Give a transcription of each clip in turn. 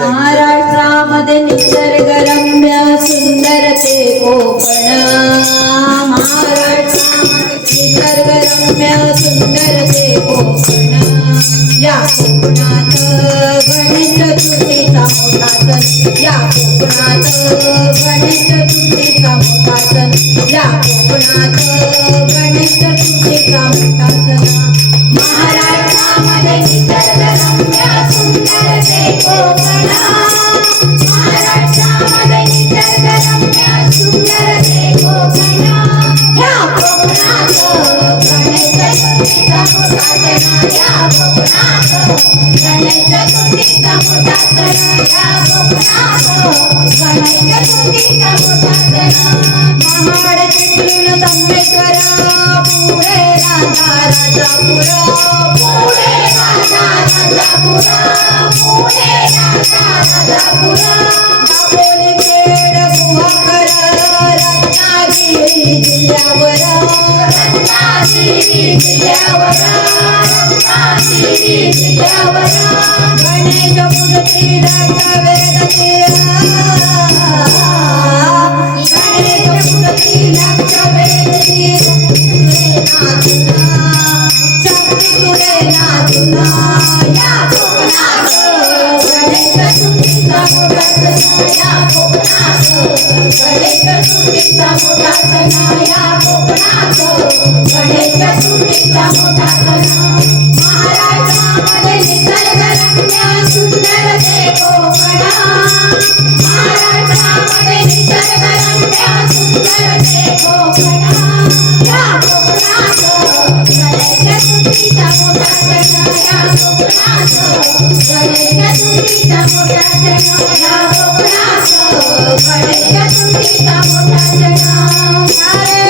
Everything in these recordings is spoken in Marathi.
महाराष्ट्रामध्ये निसर्गरम्य सुंदरते कोकण. महाराष्ट्रामध्ये निसर्गरम्य कोकण. या कोकणात गणेश चतुर्थीचा मोठा सण या कोकणात गणेश चतुर्थीचा मोठा सण या कोकणात गणेश चतुर्थीचा मोठा सण महाड चिटून संपेश्वर पुढे राधा राजापुर पुढे राधा राजापुर पुढे राधा राजापुर दापोली पेड गुहाकर रत्नागिरी जिल्ह्यावर रत्नागिरी जिल्ह्यावर. गणेश सुमिता मोठा करा Hare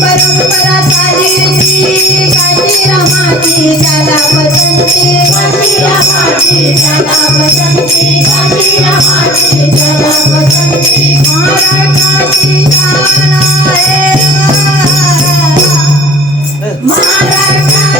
परंपरा चाली रीती काशी रमाची त्याला पसंती काशी रमाची त्याला पसंती काशी रमाची त्याला पसंती महाराष्ट्राची शाळा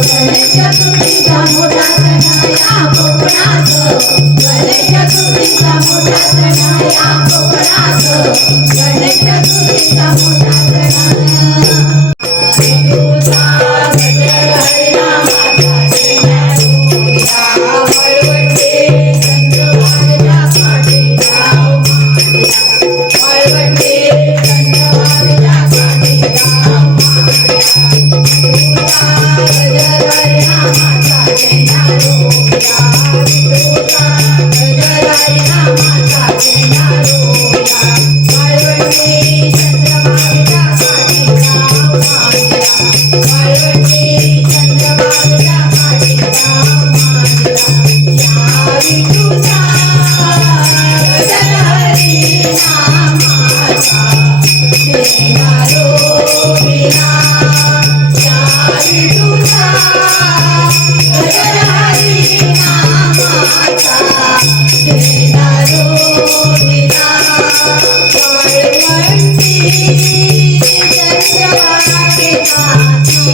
Thank you.